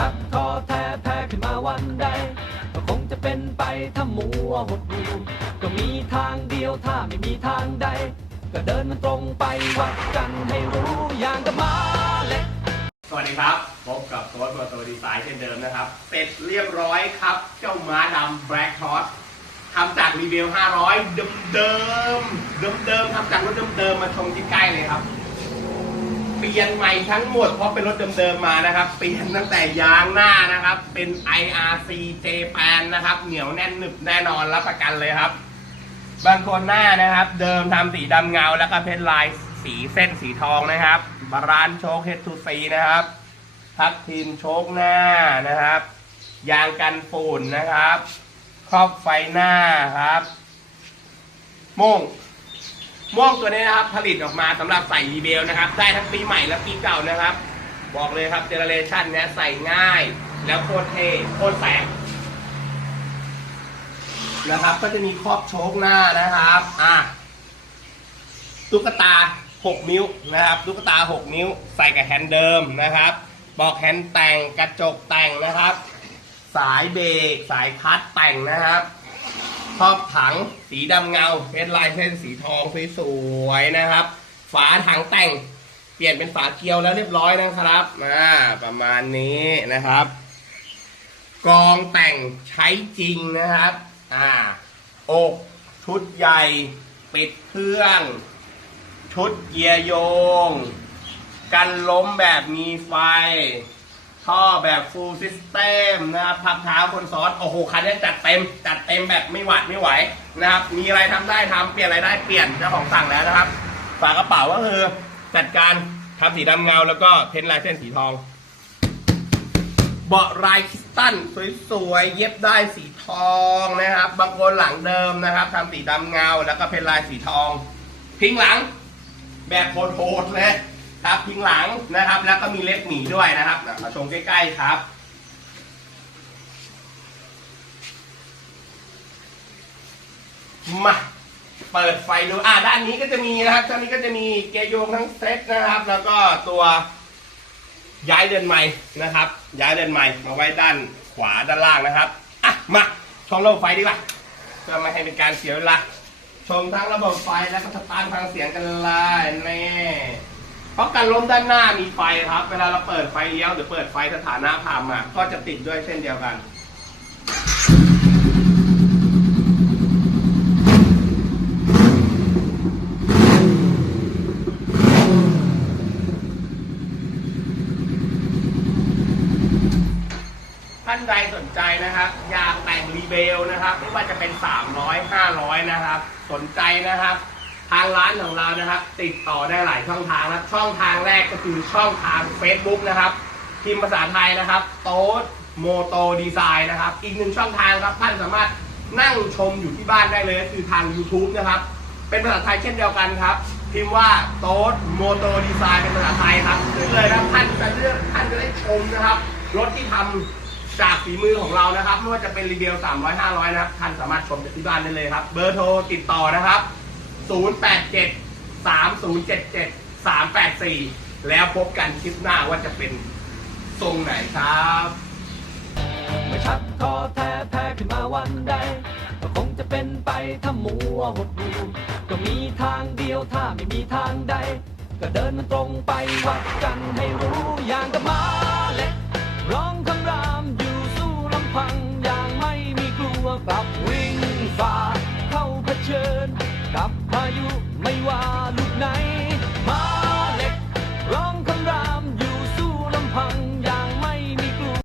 ชักทอแท้แพ้ขึ้นมาวันใด ก็คงจะเป็นไปถ้ามัวหดหูก็มีทางเดียวถ้าไม่มีทางใด ก็เดินมันตรงไปวัดกันให้รู้อย่างกับมาเล็กสวัสดีครับ พบกับโค้ดตัวตัวดีไซน์เช่นเดิมนะครับ เสร็จเรียบร้อยครับ เจ้าม้าดำแบล็กทอสทำจากรีเวล500 เดิมเดิมเดิมเดิมทำจากรถเดิมเดิมๆมาชมที่ใกล้เลยครับ เปลี่ยนใหม่ทั้งหมดเพราะเป็นรถเดิมๆมานะครับ เปลี่ยนตั้งแต่ยางหน้านะครับ เป็น IRC Japan นะครับ เหนียวแน่นหนึบแน่นอนรับประกันเลยครับ บางคนหน้านะครับ เดิมทำสีดำเงาแล้วก็เพ้นลายสีเส้นสีทองนะครับบารานโชคเฮดทูซีนะครับ ทับทิมโชคหน้านะครับ ยางกันฝุ่นนะครับ ครอบไฟหน้าครับ โม่ง โม่งตัวนี้นะครับผลิตออกมาสำหรับใส่รีเบลนะครับ ได้ทั้งปีใหม่และปีเก่านะครับ บอกเลยครับเจเนเรชันนี้ใส่ง่าย แล้วโคตรเท่โคตรแสบนะครับ ก็จะมีครอบโชคหน้านะครับอะตุ๊กตา 6 นิ้วนะครับตุ๊กตา 6 นิ้ว ใส่กับแฮนด์เดิมนะครับบอกแฮนด์แต่งกระจกแต่งนะครับ สายเบรกสายคลัตช์แต่งนะครับ ครอบถังสีดำเงาเป็นลายเส้นสีทองสวยๆนะครับ ฝาถังแต่งเปลี่ยนเป็นฝาเกลียวแล้วเรียบร้อยนะครับอ่าประมาณนี้นะครับ กองแต่งใช้จริงนะครับอ่าอกชุดใหญ่ ปิดเครื่อง ชุดเกียร์โยง กันล้มแบบมีไฟ ท่อแบบฟูลซิสเต็มนะครับพักเท้าคนซ้อนโอ้โหคันนี้จัดเต็มจัดเต็มแบบไม่หวัดไม่ไหวนะครับ มีอะไรทำได้ทำเปลี่ยนอะไรได้เปลี่ยนเจ้าของสั่งแล้วนะครับ ฝากระเป๋าก็คือจัดการทำสีดำเงาแล้วก็เพ้นลายเส้นสีทองเบาะลายคริสตัลสวยๆเย็บได้สีทองนะครับ บางคนหลังเดิมนะครับทำสีดำเงาแล้วก็เป็นลายสีทอง พิงหลัง แบบโหดๆเลย ครับพิงหลังนะครับ แล้วก็มีเล็บหมีด้วยนะครับมาชมใกล้ ๆครับมาเปิดไฟดูอ่าด้านนี้ก็จะมีนะครับด้านนี้ก็จะมีเกยโยงทั้งเซตนะครับ แล้วก็ตัวย้ายเดินใหม่นะครับ ย้ายเดินใหม่มาไว้ด้านขวาด้านล่างนะครับอะมาชมระบบไฟดีกว่าเพื่อไม่ให้เป็นการเสียเวลาชมทั้งระบบไฟแล้วก็สตาร์ททางเสียงกันเลยนี่ เพราะการล้มด้านหน้ามีไฟครับ เวลาเราเปิดไฟเลี้ยวหรือเปิดไฟสถานะพามอะก็จะติดด้วยเช่นเดียวกัน ท่านใดสนใจนะครับ อยากแต่งรีเบลนะครับ ไม่ว่าจะเป็น 300 500 นะครับ สนใจนะครับ ทางร้านของเรานะครับ ติดต่อได้หลายช่องทางนะครับช่องทางแรกก็คือช่องทาง Facebook นะครับพิมพ์ภาษาไทยนะครับ โต๊ดโมโตดีไซน์นะครับ อีกหนึ่งช่องทางครับท่านสามารถนั่งชมอยู่ที่บ้านได้เลยก็คือทาง YouTube นะครับ เป็นภาษาไทยเช่นเดียวกันครับ พิมพ์ว่าโต๊ดโมโตดีไซน์เป็นภาษาไทยครับขึ้นเลยนะครับท่านจะเลือกท่านจะได้ชมนะครับรถที่ทำจากฝีมือของเรานะครับไม่ว่าจะเป็นรีเบล300 500 นะครับท่านสามารถชมจากที่บ้านได้เลยครับ เบอร์โทรติดต่อนะครับ 087 3077 384 แล้วพบกันคลิปหน้าว่าจะเป็นทรงไหนครับเมื่อชักทอแท้แพ้ขึ้นมาวันใดก็คงจะเป็นไปถ้ามัวหดหูก็มีทางเดียวถ้าไม่มีทางใด ก็เดินมันตรงไปวัดกันให้รู้อย่างกับมาเล็ก วิ่